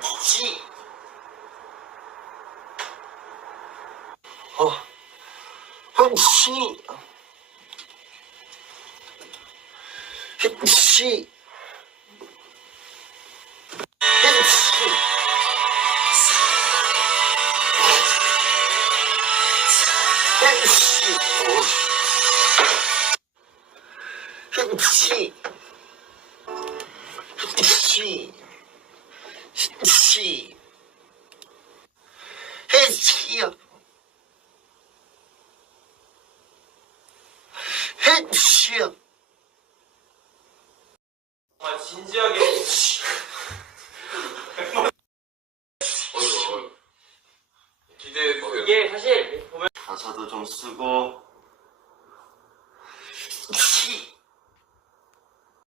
씨. 씨. 씨. 정말 진지하게 기대해주세요. 이게 사실 보면 가사도 좀 쓰고